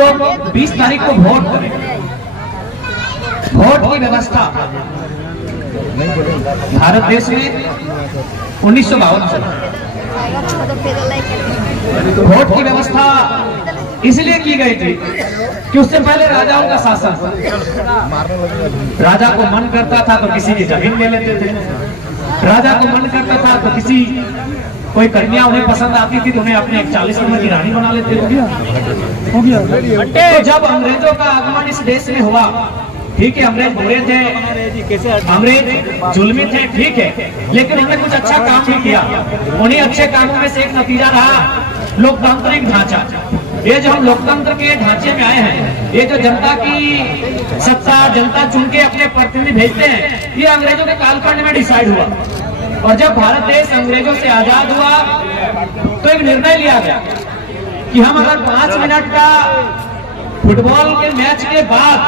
लोग 20 तारीख को वोट करेंगे। वोट की व्यवस्था भारत देश में 1952 से वोट की व्यवस्था इसलिए की गई थी कि उससे पहले राजाओं का शासन, राजा को मन करता था तो किसी की जमीन ले लेते थे, राजा को मन करता था तो किसी कोई कन्या उन्हें पसंद आती थी तो उन्हें अपने 41 नंबर की रानी बना लेते थे। तो जब अंग्रेजों का आगमन इस देश में हुआ, ठीक है अंग्रेज बुरे थे, अंग्रेज जुल्मी थे, ठीक है, लेकिन उन्होंने कुछ अच्छा काम भी किया। उन्हीं अच्छे कामों में से एक नतीजा रहा लोकतांत्रिक ढांचा। ये जो हम लोकतंत्र के ढांचे में आए हैं, ये जो जनता की सत्ता जनता चुन के अपने प्रतिनिधि भेजते हैं, ये अंग्रेजों के कालखंड में डिसाइड हुआ। और जब भारत देश अंग्रेजों से आजाद हुआ तो एक निर्णय लिया गया कि हम अगर 5 मिनट का फुटबॉल के मैच के बाद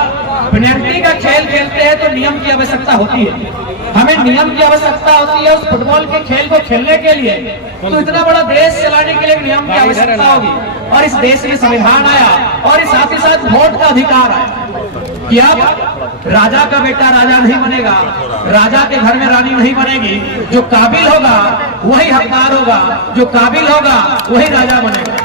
पेनल्टी का खेल खेलते हैं तो नियम की आवश्यकता होती है, हमें नियम की आवश्यकता होती है उस फुटबॉल के खेल को खेलने के लिए। तो इतना बड़ा देश चलाने के लिए नियम की आवश्यकता होगी, और इस देश में संविधान आया और साथ ही साथ वोट का अधिकार आया कि अब राजा का बेटा राजा नहीं बनेगा, राजा के घर में रानी नहीं बनेगी, जो काबिल होगा वही हकदार होगा, जो काबिल होगा वही राजा बनेगा।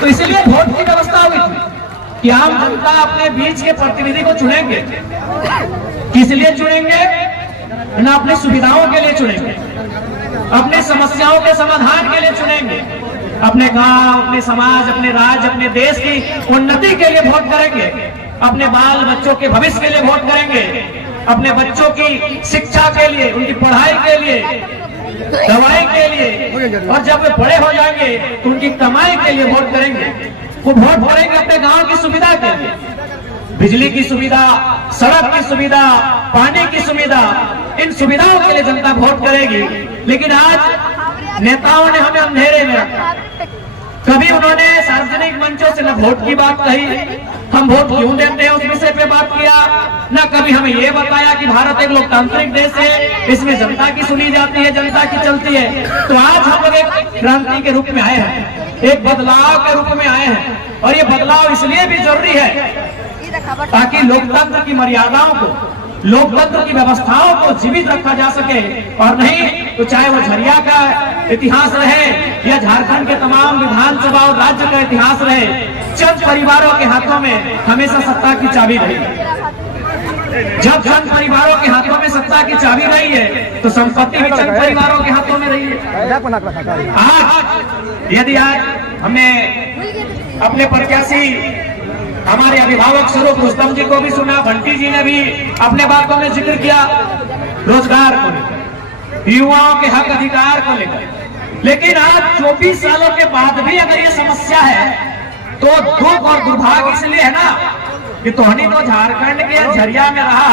तो इसीलिए वोट की व्यवस्था हुई थी कि आम जनता अपने बीच के प्रतिनिधि को चुनेंगे। किस लिए चुनेंगे? ना अपनी सुविधाओं के लिए चुनेंगे, अपने समस्याओं के समाधान के लिए चुनेंगे, अपने गांव, अपने समाज, अपने राज्य, अपने देश की उन्नति के लिए वोट करेंगे, अपने बाल बच्चों के भविष्य के लिए वोट करेंगे, अपने बच्चों की शिक्षा के लिए, उनकी पढ़ाई के लिए, दवाई के लिए, और जब वे बड़े हो जाएंगे तो उनकी कमाई के लिए वोट करेंगे। वो वोट करेंगे अपने गांव की सुविधा के लिए, बिजली की सुविधा, सड़क की सुविधा, पानी की सुविधा, इन सुविधाओं के लिए जनता वोट करेगी। लेकिन आज नेताओं ने हमें अंधेरे में रखा। कभी उन्होंने सार्वजनिक मंचों से न वोट की बात कही, हम वोट क्यों देते हैं उस विषय पे बात किया, न कभी हमें ये बताया कि भारत एक लोकतांत्रिक देश है, इसमें जनता की सुनी जाती है, जनता की चलती है। तो आज हम लोग एक क्रांति के रूप में आए हैं, एक बदलाव के रूप में आए हैं, और ये बदलाव इसलिए भी जरूरी है ताकि लोकतंत्र की मर्यादाओं को, लोकतंत्र की व्यवस्थाओं को जीवित रखा जा सके। और नहीं तो चाहे वो झरिया का इतिहास रहे या झारखंड के तमाम विधानसभा और राज्य का इतिहास रहे, चंद परिवारों के हाथों में हमेशा सत्ता की चाबी रही। जब चंद परिवारों के हाथों में सत्ता की चाबी रही है तो संपत्ति भी चंद परिवारों के हाथों में रही है। आज यदि आज हमने अपने प्रत्याशी हमारे अभिभावक स्वरूप रुस्तम जी को भी सुना, बंटी जी ने भी अपने बातों में जिक्र किया रोजगार को लेकर, युवाओं के हक अधिकार को लेकर, लेकिन आज 24 सालों के बाद भी अगर ये समस्या है तो दुख और दुर्भाग्य इसलिए है ना कि तोहनी तो झारखंड के झरिया में रहा,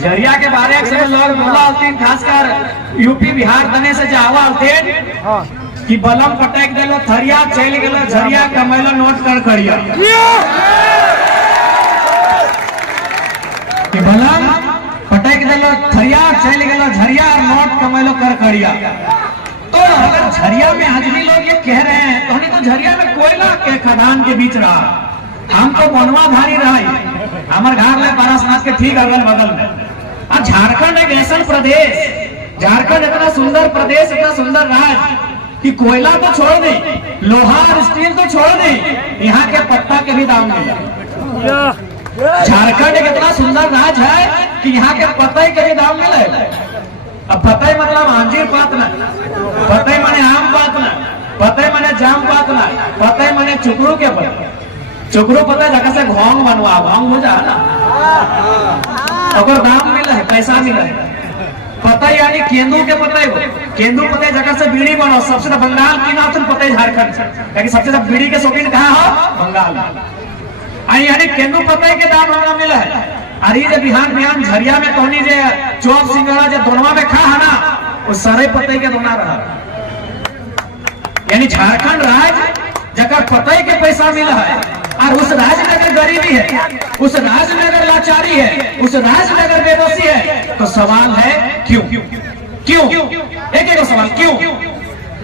झरिया के बारे में लोग बोला हल्तीन, खासकर यूपी बिहार तने से जावा हल्तीन कि बलम पटक दिलो थरिया चल गलो झरिया कमैलो नोट कर करिया, कि बलम पटक दिलो थरिया चल गलो झरिया और नोट कमैलो कर करिया। तो अगर झरिया में आज भी लोग ये कह रहे हैं तो हम तो झरिया में कोयला के खदान के बीच रहा, हम तो बनवा धारी रहा, हमारे घर में पारसनाथ के ठीक अगल बगल में। अब झारखंड एक ऐसा प्रदेश, झारखंड इतना सुंदर प्रदेश, इतना सुंदर राज्य कि कोयला तो छोड़ दे, लोहा और स्टील तो छोड़ दे, यहाँ के पत्ता के भी दाम मिले। झारखंड एक इतना सुंदर राज्य है कि यहाँ के पत्ते के भी दाम मिले। अब पत्ते मतलब अंजीर पात ना, पत्ते माने आम पात ना, पत्ते माने जाम पात ना, पत्ते माने चुकरू के पत्ते, चुकरू पत्ते जगह से घोंग बनवा, घोंग हो जा ना, अगर दाम मिला है, पैसा मिला है। पता यानी केंदू के पते, केंदू पते जगह से बीड़ी बनो, सबसे बंगाल की ना तुम पते झारखंड से, क्योंकि सबसे ज्यादा बीड़ी के शौकीन कहाँ हो? बंगाल। यानी केंदू पते के दाम हमारा मिला है। अरे जब बिहान झरिया में कहनी जे चौक सिंगड़ा जो दोनवा में खा है ना, वो सारे पते के दोना रहा। यानी झारखंड राज्य जगह पते के पैसा मिला है, और उस राज्य में अगर गरीबी है, उस राज्य में अगर लाचारी है, उस राज्य में अगर बेबसी है, तो सवाल है क्यों? क्यों? एक सवाल क्यों?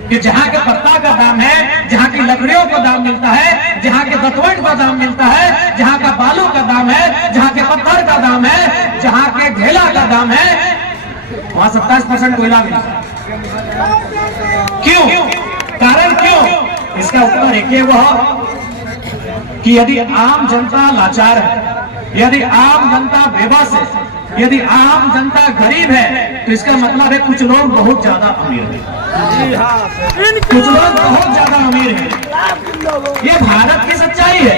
कि जहाँ के पत्ता का दाम है, जहाँ की लकड़ियों को दाम मिलता है, जहाँ के दतवट का दाम मिलता है, जहाँ का बालू का दाम है, जहाँ के पत्थर का दाम है, जहाँ के ढेला का दाम है, वहां 27% कोयला मिलता है। क्यों? कारण क्यों? इसका उत्तर एक ही वह कि यदि आम जनता लाचार है, यदि आम जनता बेबस है, यदि आम जनता गरीब है, तो इसका मतलब है कुछ लोग बहुत ज्यादा अमीर हैं, कुछ लोग बहुत ज्यादा अमीर हैं। ये भारत की सच्चाई है।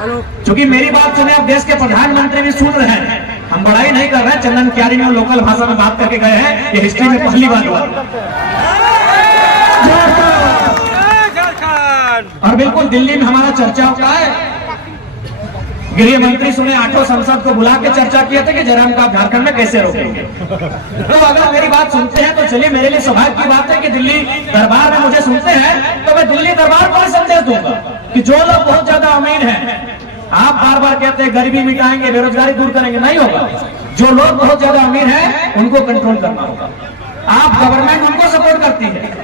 क्योंकि मेरी बात सुने, अब देश के प्रधानमंत्री भी सुन रहे हैं, हम बड़ाई नहीं कर रहे हैं, चंदन क्यारी में लोकल भाषा में बात करके गए हैं, ये हिस्ट्री में पहली बार हुआ। और बिल्कुल दिल्ली में हमारा चर्चा होता है, गृह मंत्री सुने 8 संसद को बुला के चर्चा किए थे कि जयराम का झारखंड में कैसे रोकेंगे। तो अगर मेरी बात सुनते हैं तो चलिए, मेरे लिए सौभाग्य की बात है कि दिल्ली दरबार में मुझे सुनते हैं, तो मैं दिल्ली दरबार को संदेश दूंगा कि जो लोग बहुत ज्यादा अमीर हैं, आप बार बार कहते हैं गरीबी मिटाएंगे, बेरोजगारी दूर करेंगे, नहीं होगा। जो लोग बहुत ज्यादा अमीर हैं उनको कंट्रोल करना होगा। आप गवर्नमेंट उनको सपोर्ट करती है,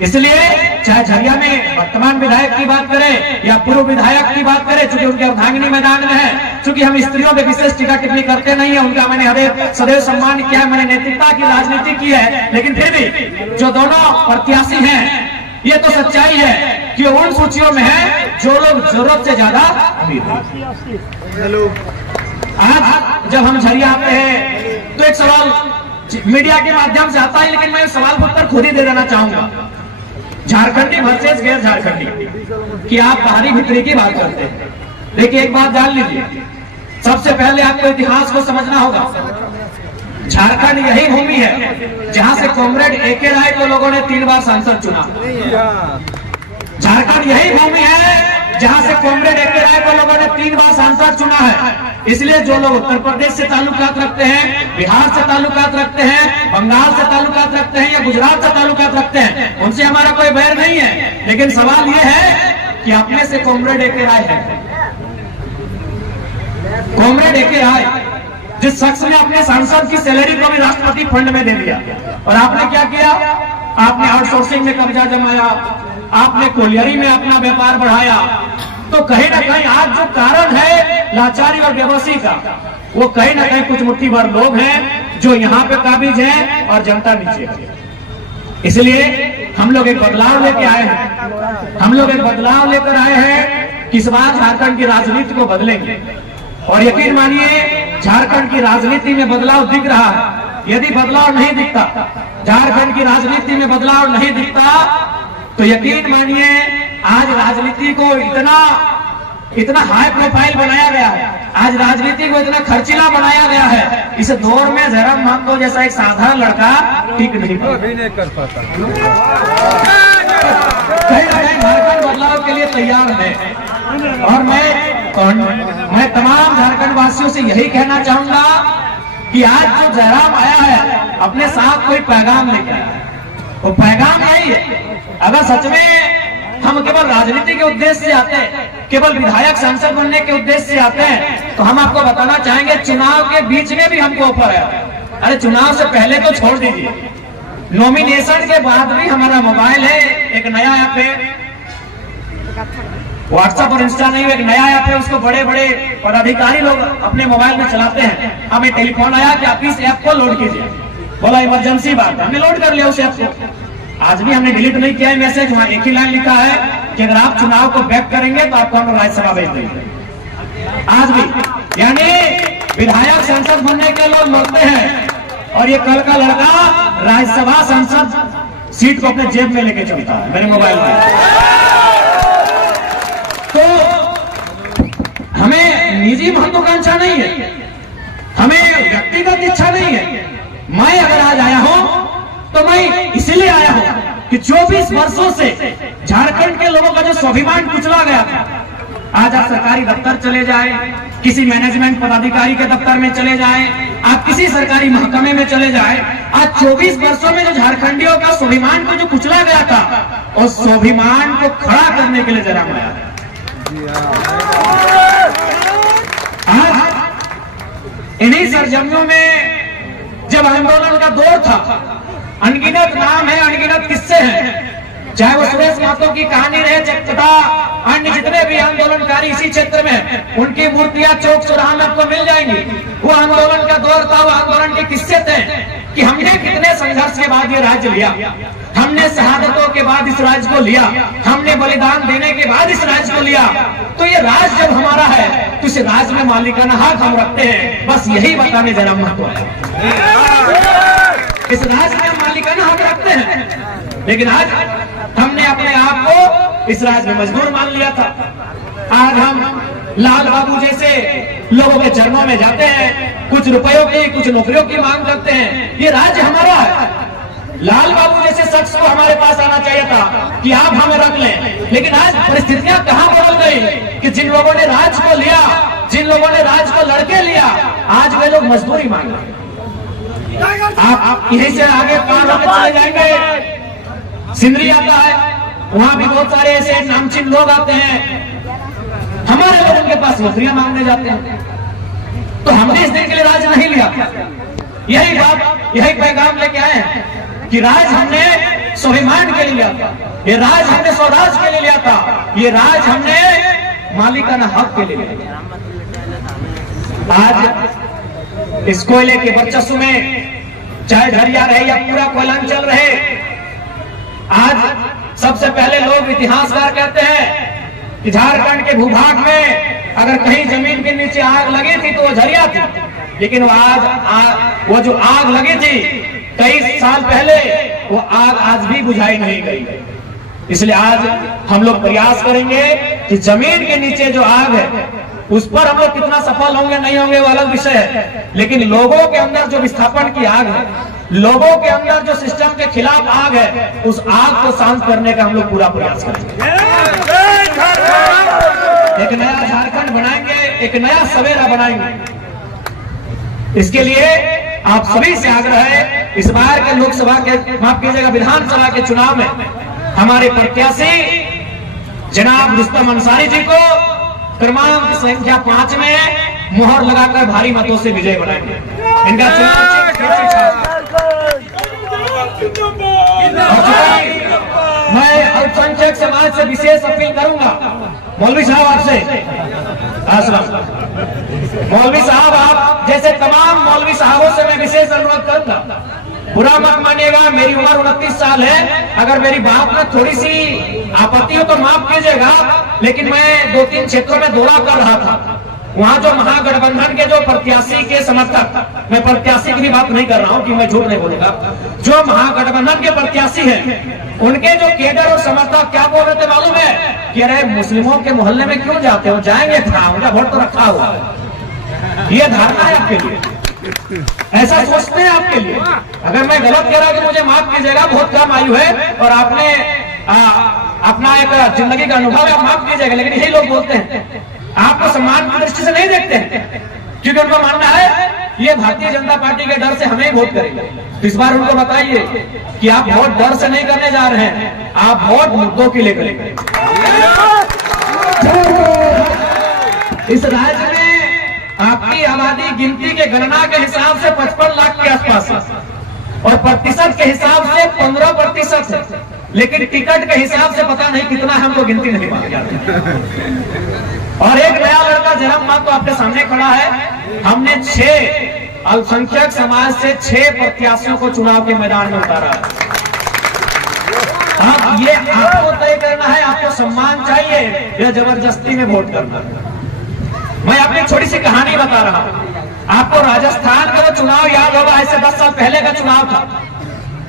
इसलिए चाहे झरिया में वर्तमान विधायक की बात करें या पूर्व विधायक की बात करें, चूंकि उनके अर्धांगिनी मैदान में है, चूंकि हम स्त्रियों में विशेष टीका टिप्पणी करते नहीं है, उनका मैंने हमें सदैव सम्मान किया है, मैंने नैतिकता की राजनीति की है, लेकिन फिर भी जो दोनों प्रत्याशी हैं, ये तो सच्चाई है कि उन सूचियों में है जो लोग जरूरत से ज्यादा अमीर हैं। आज जब हम झरिया आते हैं तो एक सवाल मीडिया के माध्यम से आता है, लेकिन मैं इस सवाल का उत्तर खुद ही दे देना चाहूंगा। झारखंडी वर्सेस गैर झारखंडी कि आप बाहरी भीतरी की बात करते हैं। देखिए, एक बात जान लीजिए, सबसे पहले आपको इतिहास को समझना होगा। झारखंड यही भूमि है जहां से कॉमरेड ए.के. राय को लोगों ने 3 बार सांसद चुना। झारखंड यही भूमि है जहां से कॉमरेड ए.के. राय को लोगों ने 3 बार सांसद चुना है। इसलिए जो लोग उत्तर प्रदेश से ताल्लुकात रखते हैं, बिहार से ताल्लुकात रखते हैं, बंगाल से ताल्लुकात रखते हैं या गुजरात से ताल्लुकात रखते हैं, उनसे हमारा कोई बैर नहीं है। लेकिन सवाल यह है कि अपने से कॉमरेड ए.के. राय है, कॉमरेड ए.के. राय जिस शख्स ने अपने सांसद की सैलरी को भी राष्ट्रपति फंड में दे दिया, और आपने क्या किया? आपने आउटसोर्सिंग में कब्जा जमाया, आपने कोलियरी में अपना व्यापार बढ़ाया। तो कहीं ना कहीं आज जो कारण है लाचारी और बेबसी का, वो कहीं ना कहीं कुछ मुट्ठी भर लोग हैं जो यहाँ पे काबिज हैं और जनता नीचे है। इसलिए हम लोग एक बदलाव लेके आए हैं, हम लोग एक बदलाव लेकर आए हैं कि इस बार झारखंड की राजनीति को बदलेंगे। और यकीन मानिए, झारखंड की राजनीति में बदलाव दिख रहा है। यदि बदलाव नहीं दिखता, झारखंड की राजनीति में बदलाव नहीं दिखता, तो यकीन मानिए आज राजनीति को इतना हाई प्रोफाइल बनाया गया है, आज राजनीति को इतना खर्चीला बनाया गया है, इस दौर में जयराम महतो जैसा एक साधारण लड़का ठीक नहीं कर पाता। कहीं ना कहीं झारखंड बदलाव के लिए तैयार है। और मैं तमाम झारखंड वासियों से यही कहना चाहूंगा कि आज जो जयराम आया है, अपने साथ कोई पैगाम लेकर आया है। वो पैगाम यही है, अगर सच में हम केवल राजनीति के उद्देश्य से आते हैं, केवल विधायक सांसद बनने के उद्देश्य से आते हैं, तो हम आपको बताना चाहेंगे चुनाव के बीच में भी हमको ऑफर आया। अरे चुनाव से पहले तो छोड़ दीजिए, नॉमिनेशन के बाद भी हमारा मोबाइल है, एक नया ऐप है, व्हाट्सएप और इंस्टा नहीं, एक नया ऐप है, उसको बड़े बड़े पदाधिकारी लोग अपने मोबाइल में चलाते हैं। हमें टेलीफोन आया कि आप इस ऐप को लोड कीजिए, बोला इमरजेंसी बात है, हमने लोड कर लिया उस ऐप को। आज भी हमने डिलीट नहीं किया है मैसेज, वहां एक ही लाइन लिखा है कि अगर आप चुनाव को बैक करेंगे तो आपको हम राज्यसभा भेज देंगे। आज भी यानी विधायक सांसद बनने के लोग लड़ते हैं, और ये कल का लड़का राज्यसभा सांसद सीट को अपने जेब में लेके चलता है मेरे मोबाइल में। तो हमें निजी महत्वाकांक्षा नहीं है, हमें व्यक्तिगत इच्छा नहीं है। मैं अगर आज आया हूं तो मैं इसलिए आया हूं कि 24 वर्षों से झारखंड के लोगों का जो स्वाभिमान कुचला गया था, आज आप सरकारी दफ्तर चले जाए, किसी मैनेजमेंट पदाधिकारी के दफ्तर में चले जाए, आप किसी सरकारी महकमे में चले जाए, आज 24 वर्षों में जो झारखंडियों का स्वाभिमान को जो कुचला गया था, उस स्वाभिमान को खड़ा करने के लिए जरा आया। इन्हीं सरजमियों में जब आंदोलन का दौर था, अनगिनत नाम है, अनगिनत किस्से हैं, चाहे वो सुरेश महतो की कहानी रहे तथा अन्य जितने भी आंदोलनकारी इसी क्षेत्र में, उनकी मूर्तियां चौक चौराहा में आपको मिल जाएंगी। वो आंदोलन का दौर था, वो आंदोलन के किस्से थे कि हमने कितने संघर्ष के बाद ये राज्य लिया, हमने शहादतों के बाद इस राज्य को लिया, हमने बलिदान देने के बाद इस राज्य को लिया। तो ये राज्य जब हमारा है तो इस राज्य में मालिकाना हक हम रखते हैं, बस यही बताने जरा महत्व है। इस राज्य में मालिकाना हक रखते हैं, लेकिन आज हमने अपने आप को इस राज्य में मजबूर मान लिया था। आज हम लाल बाबू जैसे लोगों के चरणों में जाते हैं, कुछ रुपयों की कुछ नौकरियों की मांग करते हैं। ये राज्य हमारा है। लाल बाबू जैसे शख्स को हमारे पास आना चाहिए था कि आप हमें रख लें, लेकिन आज परिस्थितियां कहां बदल गई कि जिन लोगों ने राज्य को लिया, जिन लोगों ने राज्य को लड़के लिया, आज वे लोग मजदूरी मांग रहे हैं। आप यहीं से आगे पार होकर चले जाएंगे, सिंदरी आता है, वहां भी बहुत सारे ऐसे नामचीन लोग आते हैं, हमारे लोग उनके पास नौकरियां मांगने जाते हैं। तो हमने इस दिन के लिए राज नहीं लिया। यही बात, यही पैगाम लेके आए हैं कि राज हमने स्वाभिमान के लिए लिया था, ये राज हमने स्वराज के लिए लिया था, ये राज हमने मालिकाना हक के लिए लिया। आज इस कोयले के वर्चस्व में चाहे झरिया रहे या पूरा कोयलांचल रहे, आज सबसे पहले लोग इतिहासकार कहते हैं कि झारखंड के भूभाग में अगर कहीं जमीन के नीचे आग लगी थी तो वो झरिया थी, लेकिन वो जो आग लगी थी कई साल पहले, वो आग आज भी बुझाई नहीं गई। इसलिए आज हम लोग प्रयास करेंगे कि जमीन के नीचे जो आग है उस पर हम लोग कितना सफल होंगे नहीं होंगे वो अलग विषय है, लेकिन लोगों के अंदर जो विस्थापन की आग है, लोगों के अंदर जो सिस्टम के खिलाफ आग है, उस आग को शांत करने का हम लोग पूरा प्रयास करेंगे। एक नया झारखंड बनाएंगे, एक नया सवेरा बनाएंगे। इसके लिए आप सभी से आग्रह है, इस बार के लोकसभा के, माफ कीजिएगा, विधानसभा के चुनाव में हमारे प्रत्याशी जनाब रुस्तम अंसारी जी को क्रमांक संख्या 5 में मोहर लगाकर भारी मतों से विजय बनाएंगे। इनका मैं अल्पसंख्यक समाज से विशेष अपील करूंगा, मौलवी साहब आपसे, मौलवी साहब आप जैसे तमाम मौलवी साहबों से मैं विशेष अनुरोध करूंगा, बुरा मत मानिएगा, मेरी उम्र 29 साल है, अगर मेरी बात में थोड़ी सी आपत्ति हो तो माफ कीजिएगा, लेकिन मैं 2-3 क्षेत्रों में दौरा कर रहा था, वहां जो महागठबंधन के जो प्रत्याशी के समर्थक, मैं प्रत्याशी की भी बात नहीं कर रहा हूं कि मैं झूठ नहीं बोलूंगा, जो महागठबंधन के प्रत्याशी हैं, उनके जो केडर और समर्थक क्या बोल रहे थे मालूम है कि अरे मुस्लिमों के मोहल्ले में क्यों जाते हो, जाएंगे था, उनका वोट तो रखा हुआ है। ये धारणा है आपके लिए, ऐसा सोचते हैं आपके लिए। अगर मैं गलत कह रहा हूं तो मुझे माफ कीजिएगा, बहुत कम आयु है और आपने अपना एक जिंदगी का अनुभव है, माफ कीजिएगा, लेकिन यही लोग बोलते हैं, आपको सम्मान की दृष्टि से नहीं देखते हैं, क्योंकि उनको मानना है ये भारतीय जनता पार्टी के डर से हमें वोट करेंगे। तो इस बार उनको बताइए कि आप वोट डर से नहीं करने जा रहे हैं, आप वोट मुद्दों के लिए करेंगे। इस राज्य में आपकी आबादी गिनती के गणना के हिसाब से 55 लाख के आसपास है और प्रतिशत के हिसाब से 15% है, लेकिन टिकट के हिसाब से पता नहीं कितना है, हमको गिनती नहीं मालूम जाती। और एक नया लड़का जन्म बात तो आपके सामने खड़ा है, हमने 6 अल्पसंख्यक समाज से 6 प्रत्याशियों को चुनाव के मैदान में उतारा है। अब ये आपको तय करना है, आपको सम्मान चाहिए या जबरदस्ती में वोट करना। मैं अपनी छोटी सी कहानी बता रहा हूं आपको। राजस्थान का चुनाव याद होगा, ऐसे 10 साल पहले का चुनाव था,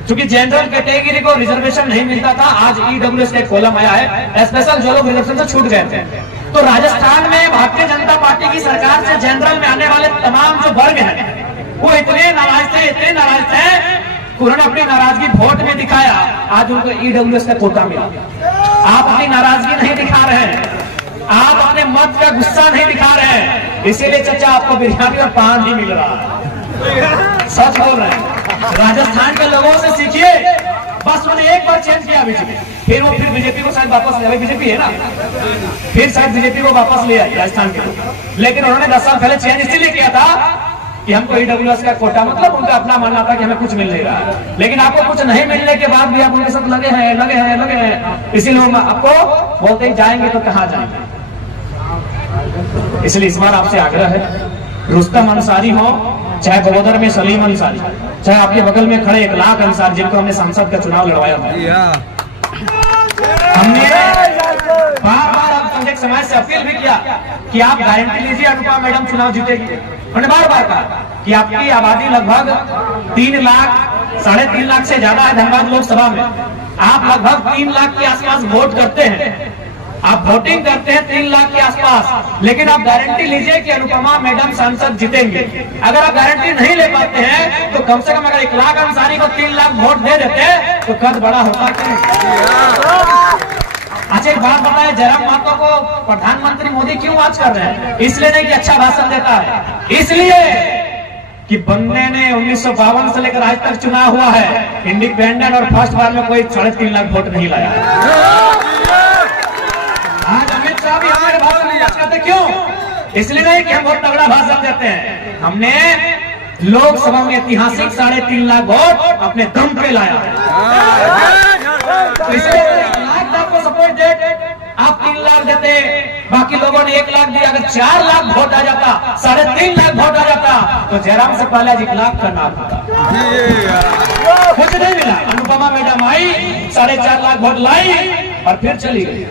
क्योंकि जनरल कैटेगरी को रिजर्वेशन नहीं मिलता था। आज ईडब्ल्यूएस का कॉलम आया है, स्पेशल जो लोग रिजर्वेशन से छूट गए थे। तो राजस्थान में भारतीय जनता पार्टी की सरकार से जनरल में आने वाले तमाम जो वर्ग हैं, वो इतने नाराज थे, इतने नाराज थे, उन्होंने अपनी नाराजगी वोट में दिखाया। आज उनको ईडब्ल्यूएस का कोटा मिला। आप अपनी नाराजगी नहीं दिखा रहे हैं, आप अपने मत का गुस्सा नहीं दिखा रहे हैं, इसीलिए चाचा आपको बिरयानी और पान नहीं मिल रहा है। सच बोल रहे हैं। राजस्थान के लोगों से सीखिए, बस उन्हें एक बार चेंज किया बीजेपी, फिर बीजेपी को शायद वापस ले आए, बीजेपी है ना, फिर शायद बीजेपी को वापस ले आए राजस्थान के लोग। लेकिन उन्होंने 10 साल पहले चेंज इसीलिए किया था कि हमको ईडब्ल्यूएस का कोटा, मतलब उनका अपना मानना था कि हमें कुछ मिल नहीं रहा है, लेकिन आपको कुछ नहीं मिलने के बाद भी आप उनके साथ लगे हैं, इसीलिए हम आपको बोलते ही जाएंगे तो कहाँ जाएंगे। इसलिए इस बार आपसे आग्रह है, रुस्तम अंसारी हो चाहे बगोदर में सलीम अंसारी, चाहे आपके बगल में खड़े 1 लाख अंसारी जिनको हमने संसद का चुनाव लड़वाया था, हमने बार-बार अल्पसंख्यक समाज से अपील भी किया कि आप गारंटी लीजिए अनुपमा मैडम चुनाव जीतेगी। उन्होंने बार-बार कहा कि आपकी आबादी लगभग 3 लाख 3.5 लाख से ज्यादा है धनबाद लोकसभा में, आप लगभग 3 लाख के आसपास वोट करते हैं, आप वोटिंग करते हैं 3 लाख के आसपास, लेकिन आप गारंटी लीजिए कि अनुपमा मैडम सांसद जीतेंगे। अगर आप गारंटी नहीं ले पाते हैं तो कम से कम अगर 1 लाख अंसारी को 3 लाख वोट दे देते तो कद बड़ा होता क्यों। अच्छा एक बात बताए, जयराम महतो को प्रधानमंत्री मोदी क्यों आज कर रहे हैं? इसलिए नहीं कि अच्छा भाषण देता है, इसलिए कि बंदे ने 1952 से लेकर आज तक चुनाव हुआ है, इंडिपेंडेंट और फर्स्ट बार में कोई 3.5 लाख वोट नहीं लाया। आज अमित शाह भी हमारे भाषण में बात करते क्यों? इसलिए नहीं कि हम बहुत तगड़ा भाषण देते हैं, हमने लोकसभा में ऐतिहासिक 3.5 लाख वोट अपने दम पे लाया। तो इसलिए 1 लाख आपको सपोर्ट दे, आप 3 लाख देते, बाकी लोगों ने 1 लाख दिया, अगर 4 लाख वोट आ जाता, 3.5 लाख वोट आ जाता तो जयराम से पहले 1 लाख का नाम होता। कुछ नहीं मिला, अनुपमा मैडम आई, 4.5 लाख वोट लाई और फिर चली गई,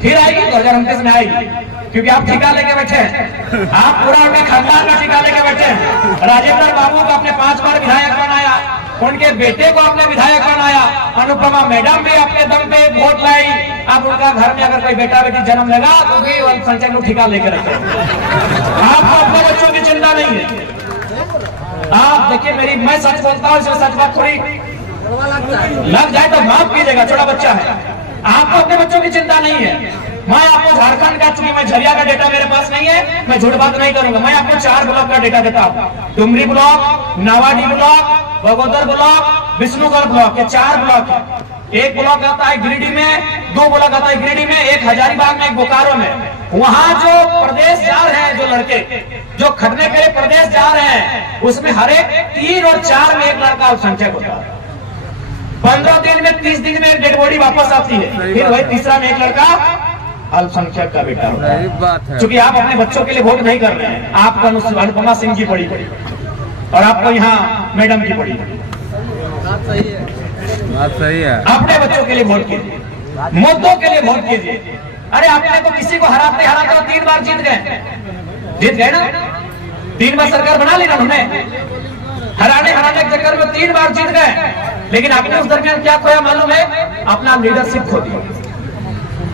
फिर आएगी 2029 में आएगी, क्योंकि आप ठिका लेके बैठे हैं, आप पूरा उनके खानदान का ठिका लेके बैठे हैं। राजेंद्र बाबू को आपने 5 बार विधायक बनाया, उनके बेटे को आपने विधायक बनाया, अनुपमा मैडम भी अपने दम पे वोट लाई, अब उनका घर में अगर कोई बेटा बेटी जन्म लेगा तो भी अल्पसंख्यक को ठिका लेके रखे। आपको अपने बच्चों की चिंता नहीं है। आप देखिए मैं सच बोलता हूँ, इसमें सच बात थोड़ी लग जाए तो माफ कीजिएगा, छोटा बच्चा है, आपको अपने बच्चों की चिंता नहीं है। मैं आपको झारखंड का, चूंकि मैं झरिया का डेटा मेरे पास नहीं है, मैं झूठ बात नहीं करूंगा, मैं आपको 4 ब्लॉक का डेटा देता हूँ, Dumri block, Nawadih block, Bagodar block, Vishnugarh block, ये 4 ब्लॉक है। एक ब्लॉक आता है गिरिडीह में, 2 ब्लॉक आता है गिरिडीह में, एक हजारीबाग में, एक बोकारो में। वहां जो प्रदेश जा रहे हैं, जो लड़के जो खटने के लिए प्रदेश जा रहे हैं, उसमें हर एक 3 और 4 में एक लड़का अल्पसंख्यक होता है। 15 दिन में 30 दिन में डेड बॉडी वापस आती है, फिर वही तीसरा में एक लड़का अल्पसंख्यक का बेटा होता है। क्योंकि आप अपने बच्चों के लिए वोट नहीं कर रहे हैं, आपको अनुपमा सिंह की पड़ी और आपको यहाँ मैडम की पड़ी। बात सही है। अपने बच्चों के लिए वोट कीजिए, मुद्दों के लिए वोट कीजिए। अरे आपने तो किसी को हराते 3 बार जीत गए ना, 3 बार सरकार बना ली ना उन्होंने, हराने के चक्कर में 3 बार जीत गए, लेकिन आपने उस दरमियान क्या खोया मालूम है? अपना लीडरशिप खो दिया।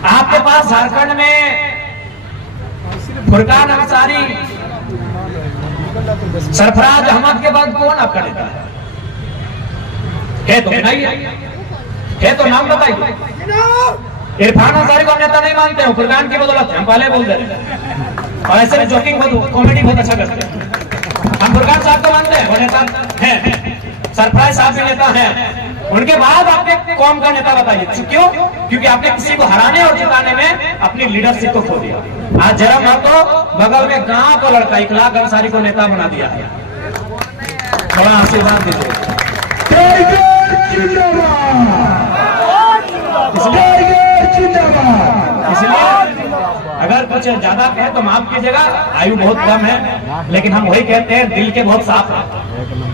आपके पास झारखंड में फुरकान अंसारी, सरफराज अहमद के बाद कौन आपका नेता है? तो है तो नाम बताइए। इरफान अंसारी को हम नेता नहीं मानते हैं, फुरकान की बदौलत हम पहले बोल दे रहे हैं, और ऐसे में जोकिंग कॉमेडी बहुत अच्छा करते हैं। हम फुरकान साहब को मानते हैं, वो नेता है, सरफराज साहब भी नेता हैं। उनके बाद आपने कौम का नेता बताइए, क्यों? क्योंकि आपने किसी को हराने और जिताने में अपनी लीडरशिप को खो दिया। आज जयराम महतो बगल में गांव को लड़का 1 लाख अंसारी को नेता बना दिया। थोड़ा आशीर्वाद दीजिए। इसलिए अगर कुछ ज्यादा कहे तो माफ कीजिएगा, आयु बहुत कम है, लेकिन हम वही कहते हैं, दिल के बहुत साफ है।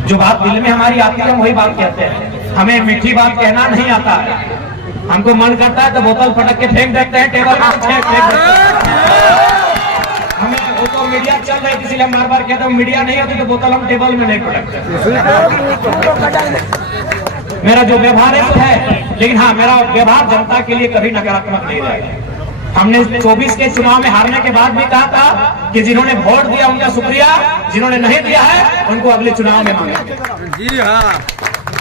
जो बात दिल में हमारी आती है हम वही बात कहते हैं। हमें मीठी बात कहना नहीं आता है, हमको मन करता है तो बोतल पटक के फेंक देते हैं, टेबल में फेंक देते हैं। हमें वो तो मीडिया चल रही है, इसलिए हम बार-बार कहते हैं मीडिया नहीं होती तो बोतल हम टेबल में नहीं पटकते। मेरा जो व्यवहार है वो है, लेकिन हाँ मेरा व्यवहार जनता के लिए कभी नकारात्मक नहीं रहेगा। हमने 24 के चुनाव में हारने के बाद भी कहा था कि जिन्होंने वोट दिया उनका शुक्रिया, जिन्होंने नहीं दिया है उनको अगले चुनाव में मांगे। जी हाँ,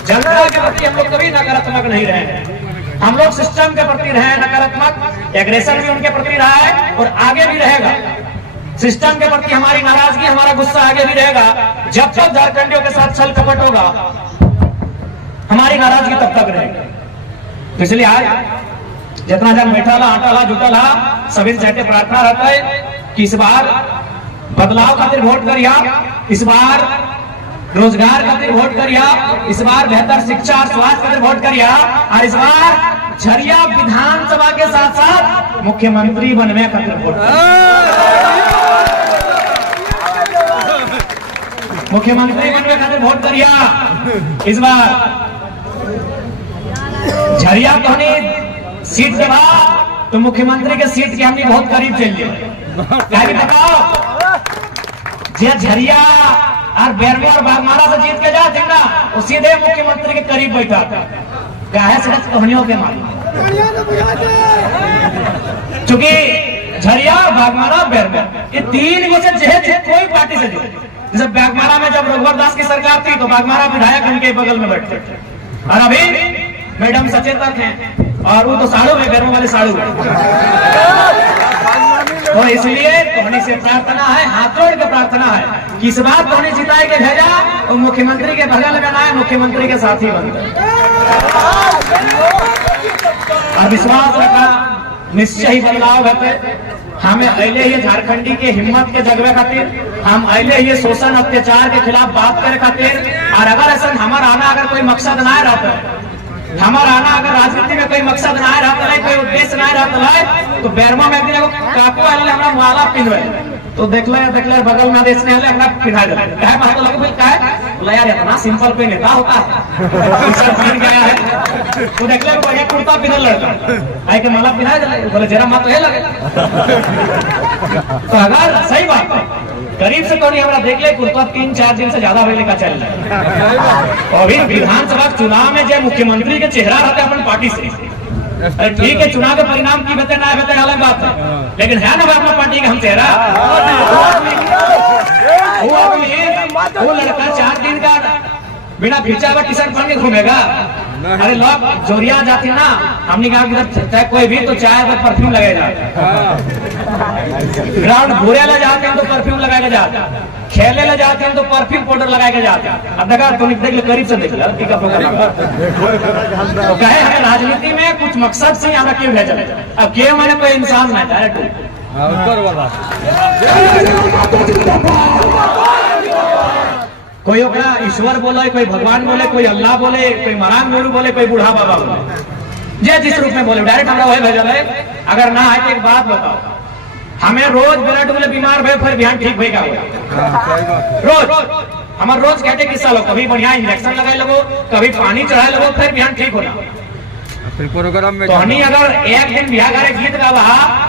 जनता के प्रति हम लोग कभी नकारात्मक नहीं रहे, हम लोग सिस्टम के प्रति रहे नकारात्मक। एग्रेशन भी उनके प्रति रहा है और आगे भी रहेगा। सिस्टम के प्रति हमारी नाराजगी, हमारा गुस्सा आगे भी रहेगा। जब तक झारखंडियों के साथ छल कपट होगा हमारी नाराजगी तब तक रहेगी। इसलिए आज जितना जन बैठा ला, आटा ला, जुटा ला, सभी से प्रार्थना रहता है कि इस बार बदलाव खातिर वोट करिया, इस बार रोजगार खातिर वोट करिया, इस बार बेहतर शिक्षा और स्वास्थ्य खातिर वोट करिया, और इस बार झरिया विधानसभा के साथ साथ मुख्यमंत्री बनने खातिर वोट मुख्यमंत्री बनने खातिर वोट करिया। इस बार झरिया कहनी सीट के बाद तो मुख्यमंत्री के सीट के हमने बहुत करीब चल लिए। बताओ जे झरिया और बेरमे और बागमारा से जीत के जाते ना, वो सीधे मुख्यमंत्री के करीब बैठा था। काहे से कहानियों के मारे, चूंकि झरिया, बागमारा, बेरमे ये तीन में से कोई पार्टी से जीते। जैसे बागमारा में जब रघुवर दास की सरकार थी तो बागमारा विधायक उनके बगल में बैठते, और अभी मैडम सचेतक हैं और वो तो साड़ू है, बेरमे वाले साड़ू है। तो इसलिए कोहनी से प्रार्थना है, हाथ जोड़ के प्रार्थना है कि इस बार कोहनी जिताए के भेजा और मुख्यमंत्री के बगल लगाना है, मुख्यमंत्री के साथी बनते और विश्वास रखा निश्चय ही बदलाव होते। हमें अले ही झारखंडी के हिम्मत के जगवे खातिर, हम अले ही शोषण अत्याचार के खिलाफ बात करे खातिर, और अगर ऐसा हमारा आना अगर कोई मकसद ना रहता है, हमारा आना अगर राजनीति में कोई मकसद ना रहता है, कोई उद्देश्य ना रहता है, तो बेरमा में एक दिन काकू आले हमरा माला पिनवे तो देखले बगल में आदेश ने आले हमरा पिना दे काहे बात लगे भाई काहे बोला यार इतना सिंपल कोई नेता होता है सब पिन गया है। वो देखले बढ़िया कुर्ता पिनल लड़का आए के माला पिना दे, बोले जरा मत है लगे। तो अगर सही बात है करीब से तो नहीं हमारा देख ले कुर्ता 3-4 दिन से ज्यादा वेले का चल रहा है। अभी विधानसभा चुनाव में जो मुख्यमंत्री के चेहरा रहता है अपन पार्टी से, ठीक है चुनाव के परिणाम की बता ना बता अलग बात है, लेकिन है ना अपना पार्टी का हम चेहरा। वो लड़का 4 दिन का बिना भिजा हुआ टी शर्ट पहन के घूमेगा। अरे लोग जोरिया जाती ना, हमने कहा चाहे कोई भी तो चाय पर परफ्यूम लगेगा, ग्राउंड घूरे ला जाते हैं तो परफ्यूम लगाएगा जाता, खेले ला जाते हैं तो परफ्यूम पाउडर लगाएगा जाता। अब देखा तो देख ले करीब से देख लो टीका तो कहे हमें राजनीति में कुछ मकसद से यहाँ क्यों भेजा, अब क्यों मैंने कोई इंसान नहीं डायरेक्ट कोई ओकरा ईश्वर बोले, कोई भगवान बोले, कोई अल्लाह बोले, कोई महाराज गुरु बोले, कोई बूढ़ा बाबा बोले, जे जिस रूप में बोले डायरेक्ट हमरा वही भेजल है। अगर ना है तो एक बात बताओ, हमें रोज ब्लड बोले बीमार भे फिर बिहान ठीक भई का रोज हमार रोज कहते किस्सा लो, कभी बढ़िया इंजेक्शन लगाए लगो, कभी पानी चढ़ाए लगो, फिर बिहान ठीक होना। तो हनी अगर एक दिन बिहार घरे गीत गावा,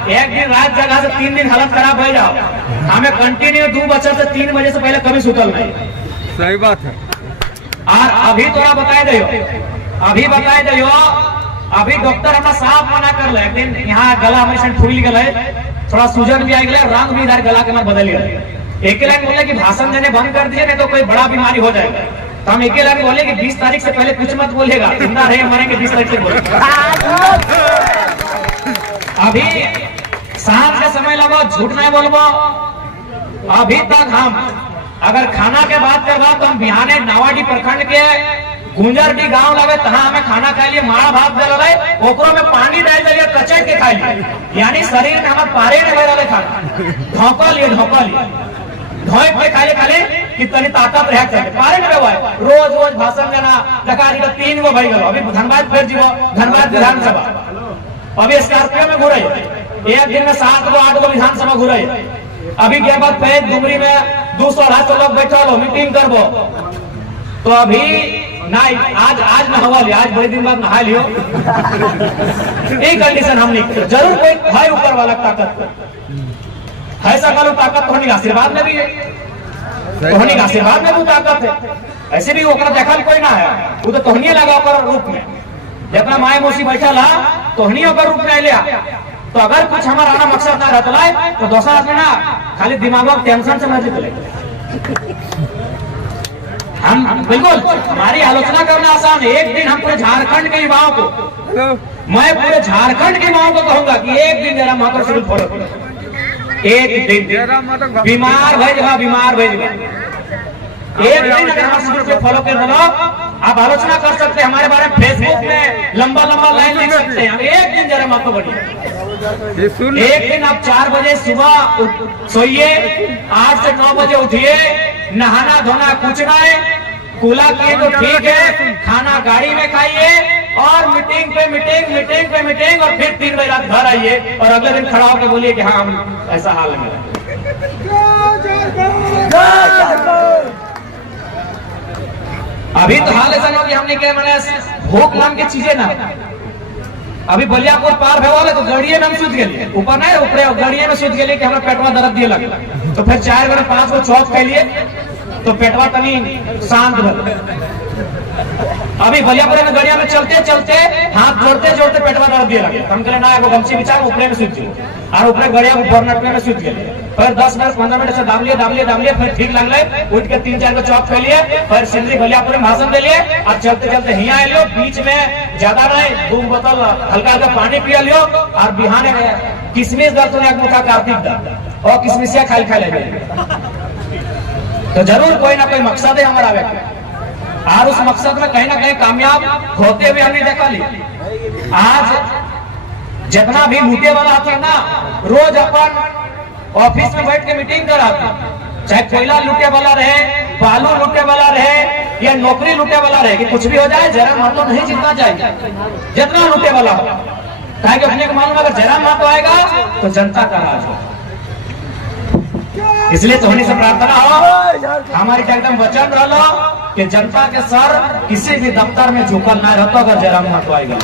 एक दिन रात जगह से 3 दिन हालत खराब हो जाओ, हमें कंटिन्यू 2 बजे से 3 बजे से पहले कभी सुतल नहीं। सही बात है। और अभी तोरा बताए दियो, अभी डॉक्टर हमारा साफ मना कर ले, एक दिन यहाँ गला हमेशा फूल गए, थोड़ा सूजन भी आ गया, रंग भी इधर गला के अंदर बदल गया। एक लाइन बोले कि भाषण देने बंद कर दिए नहीं तो कोई बड़ा बीमारी हो जाएगा। तो हम एक लाइन बोले कि 20 तारीख से पहले कुछ मत बोलेगा, जिंदा रहे मरेंगे 20 तारीख से बोलेगा। अभी सांझ का समय लगो, झूठ नहीं बोलबो। अभी तक हम अगर खाना के बात करवा तो हम बिहाने नावाडी प्रखंड के गुंजरडी गांव लगे तहाँ हमें खाना खाए लिए माड़ा भात दे रहे, ओकरो में पानी डाल दिए कचर के खाए लिए, यानी शरीर के हमारे पारे नहीं रहे खाना ढोका लिए धोए पे खाले कि तनी ताकत रह चाहिए पारे में रहे। रोज भाषण देना लगा 3 गो भई गलो। अभी धनबाद फिर जीवो, धनबाद विधानसभा अभी स्कॉर्पियो में घूरे, एक दिन में 7 गो 8 गो विधानसभा घूरे। अभी के बाद पैद डुमरी में 200 लोग बैठा लो मीटिंग करबो, तो अभी नहीं आज नहवा लिया, आज बड़े दिन बाद नहा लियो। एक कंडीशन हमने जरूर कोई है ऊपर वाला ताकत है, सकल ताकत तो हनी आशीर्वाद में भी है, तो हनी आशीर्वाद में भी ताकत है। ऐसे भी ओकरा देखल कोई ना है, वो तो तोहनी लगा ओकर रूप में, जितना माए मौसी बैठा ला तोहनी ओकर रूप में लिया। तो अगर कुछ हमारा आना मकसद ना रहता है तो दूसरा आदमी ना खाली दिमाग में टेंशन से ना जीते। हम बिल्कुल हमारी आलोचना करना आसान है। एक दिन हम पूरे झारखंड के युवाओं को, मैं पूरे झारखंड के युवाओं को कहूंगा कि एक दिन जरा महतो शुरू फॉलो करो, एक दिन बीमार भेज एक दिन अगर हम शुरू से फॉलो कर दो, आप आलोचना कर सकते हैं हमारे बारे में, फेसबुक में लंबा लाइन लिख सकते हैं। एक दिन जरा महतो बढ़िया ये सुन एक दिन आप 4 बजे सुबह सोइए, 8 से 9 बजे उठिए, नहाना धोना कुछ ना है, कूला किए तो ठीक है, खाना गाड़ी में खाइए और मीटिंग पे मीटिंग और फिर 3 बजे रात घर आइए और अगले दिन खड़ा होकर बोलिए कि हाँ हम ऐसा हाल है मेरा। अभी तो हाल ऐसा ना कि हमने क्या मैंने भूख नाम की चीजें ना, अभी बलियापुर पार भे वाले तो गड़िए में हम सूझ गए, ऊपर नहीं ऊपर गड़िए में सूझ गए कि हमारा पेटवा दर्द दिए लगे, तो फिर 4 बजे 5 को चौक फैलिए तो पेटवा तनी शांत भर। अभी बलियापुर में गड़िया में चलते चलते हाथ जोड़ते पेटवा दर्द दिए लगे, हम कहले ना एगो गमछी बिछा ऊपरे में सूझ गए और ऊपरे गड़िया ऊपर नटने में सूझ गए, फिर 10 मिनट 15 मिनट से दाबलिए फिर ठीक लगले, उठ के 3-4 को चौक फैलिए, फिर सिंधी बलियापुर में भाषण दे लिए और चलते चलते हिया लियो, बीच में ज्यादा नहीं 2 बोतल हल्का हल्का पानी पिया लियो और बिहाने किशमिश दर तो मुठा कार्तिक दर और किशमिशिया खा ले। तो जरूर कोई ना कोई मकसद है हमारा और उस मकसद में कहीं ना कहीं कामयाब होते हुए हमने देखा ली। आज जितना भी लूटे वाला आता है ना, रोज अपन ऑफिस में बैठ के मीटिंग कराते, चाहे कोयला लूटे वाला रहे, बालू लूटे वाला रहे या नौकरी लूटे वाला रहे, कि कुछ भी हो जाए जरा महतो नहीं जीतना चाहिए, जितना लूटे वाला हो, कहे अपने को मालूम अगर जरा महतो आएगा तो जनता का राज हो। इसलिए धोनी से प्रार्थना हो, हमारी एकदम वचन रहो कि जनता के सर किसी भी दफ्तर में झुकल ना रहता अगर जरा महतो आएगा।